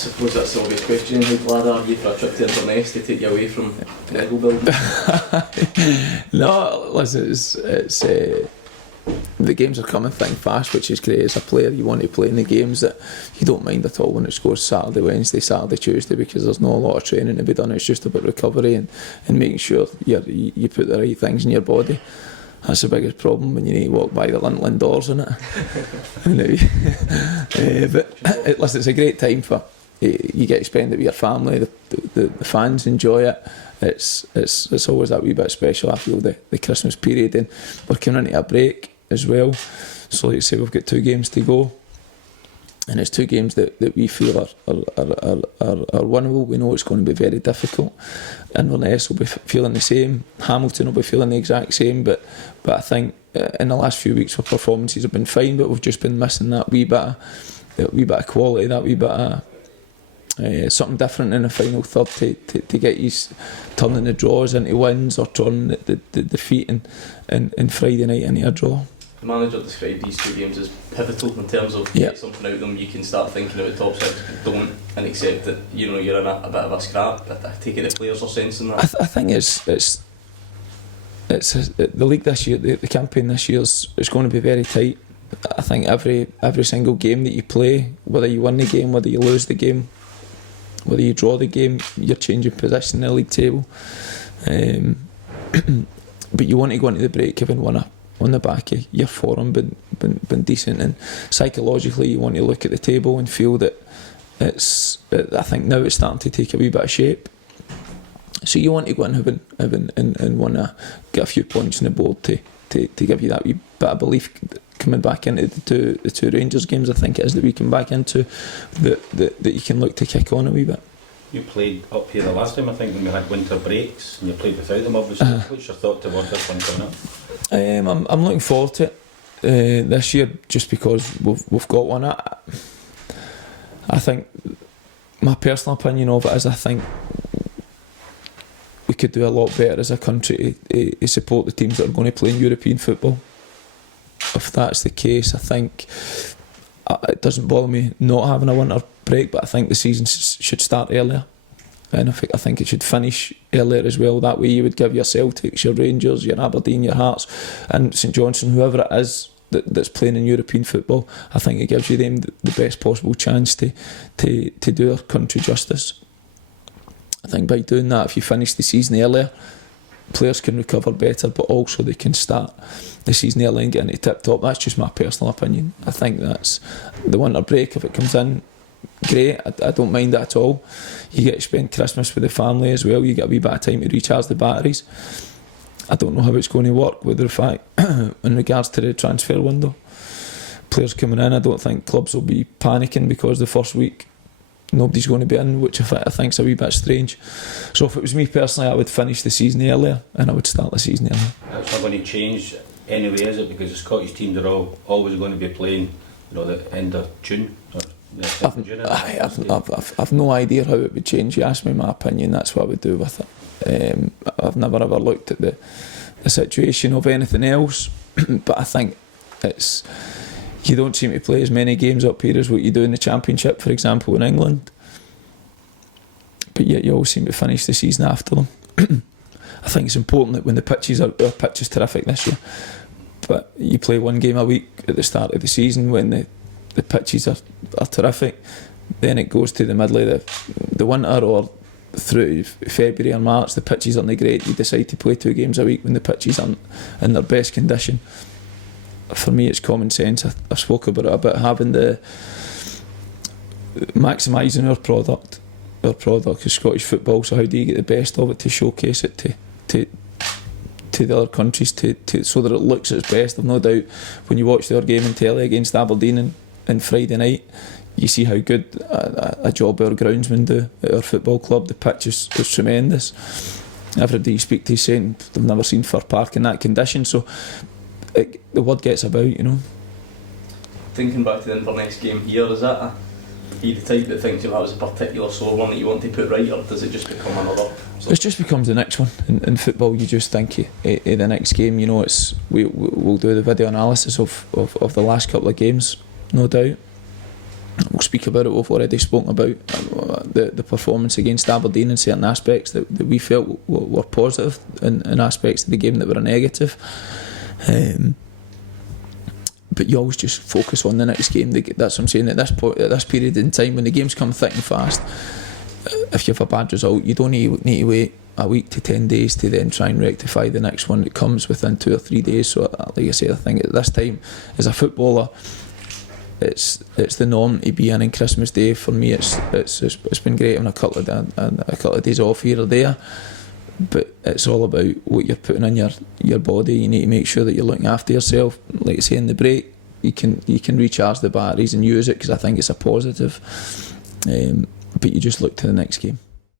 suppose that's the obvious question. How glad are you for a trip to Inverness to take you away from the Lego building? No, listen, it's the games are coming thick and fast, which is great. As a player, you want to play in the games that you don't mind at all when it scores Saturday, Wednesday, Saturday, Tuesday, because there's not a lot of training to be done. It's just about recovery and making sure you put the right things in your body. That's the biggest problem when you need to walk by the Linton doors, isn't it? But listen, it's a great time for you get to spend it with your family. The fans enjoy it. It's always that wee bit special. I feel the Christmas period, and we're coming into a break as well. So like I say, we've got 2 games to go, and it's 2 games that we feel are winnable. We know it's going to be very difficult. Inverness will be feeling the same. Hamilton will be feeling the exact same. But I think in the last few weeks our performances have been fine, but we've just been missing that wee bit of quality, that wee bit of something different in the final third to get you turning the draws into wins or turning the defeat in Friday night into a draw. The manager described these 2 games as pivotal in terms of get something out of them. You can start thinking about the top 6, but don't, and accept that you're in a bit of a scrap. But I take it the players are sensing that. I think it's the league this year, the campaign this year is going to be very tight. I think every single game that you play, whether you win the game, whether you lose the game, whether you draw the game, you're changing position in the league table. But you want to go into the break having won on the back of your form, been decent, and psychologically you want to look at the table and feel that I think now it's starting to take a wee bit of shape. So you want to go in and want to get a few points on the board to give you that wee bit of belief coming back into the two Rangers games. I think it is that we come back into that you can look to kick on a wee bit. You played up here the last time, I think, when we had winter breaks, and you played without them, obviously. What's your thought towards this one coming up? I'm looking forward to it this year, just because we've got one. I think my personal opinion of it is I think we could do a lot better as a country to support the teams that are going to play in European football. If that's the case, I think it doesn't bother me not having a winter break, but I think the season should start earlier, and I think it should finish earlier as well. That way you would give your Celtics, your Rangers, your Aberdeen, your Hearts and St Johnstone, whoever it is that's playing in European football, I think it gives you them the best possible chance to do our country justice. I think by doing that, if you finish the season earlier, players can recover better, but also they can start the season early and get into tip-top. That's just my personal opinion. I think that's the winter break, if it comes in, great. I don't mind that at all. You get to spend Christmas with the family as well. You get a wee bit of time to recharge the batteries. I don't know how it's going to work with the fact in regards to the transfer window. Players coming in, I don't think clubs will be panicking because the first week nobody's going to be in, which I think is a wee bit strange. So if it was me personally, I would finish the season earlier and I would start the season earlier. That's not going to change anyway, is it? Because the Scottish teams are always going to be playing, the end of June. I've no idea how it would change. You ask me my opinion, that's what I would do with it. I've never ever looked at the situation of anything else, but I think it's, you don't seem to play as many games up here as what you do in the Championship, for example, in England, but yet you all seem to finish the season after them. I think it's important that when the pitches our pitch is terrific this year, but you play one game a week at the start of the season when the pitches are terrific, then it goes to the middle of the winter or through February or March, the pitches aren't great, you decide to play 2 games a week when the pitches aren't in their best condition. For me, it's common sense. I've spoken about it, about having maximising our product is Scottish football. So how do you get the best of it to showcase it to the other countries so that it looks its best? I've no doubt when you watch their game in telly against Aberdeen and Friday night, you see how good a job our groundsmen do at our football club. The pitch is tremendous. Everybody you speak to is saying they've never seen Fir Park in that condition. So the word gets about, Thinking back to the Inverness game here, is that are you the type that thinks that was a particular sore one that you want to put right, or does it just become another? It just becomes the next one. In football, you just think the next game. We'll do the video analysis of the last couple of games, no doubt. we'll speak about it. We've already spoken about the performance against Aberdeen in certain aspects that we felt were positive, and aspects of the game that were negative. But you always just focus on the next game. That's what I'm saying. At this period in time, when the games come thick and fast, if you have a bad result, you don't need to wait a week to 10 days to then try and rectify the next one that comes within 2 or 3 days. So, like I say, I think at this time, as a footballer, it's the norm to be in on Christmas Day. For me, it's been great having a couple of days off here or there. But it's all about what you're putting in your body. You need to make sure that you're looking after yourself. Like I say, in the break, you can recharge the batteries and use it, because I think it's a positive. But you just look to the next game.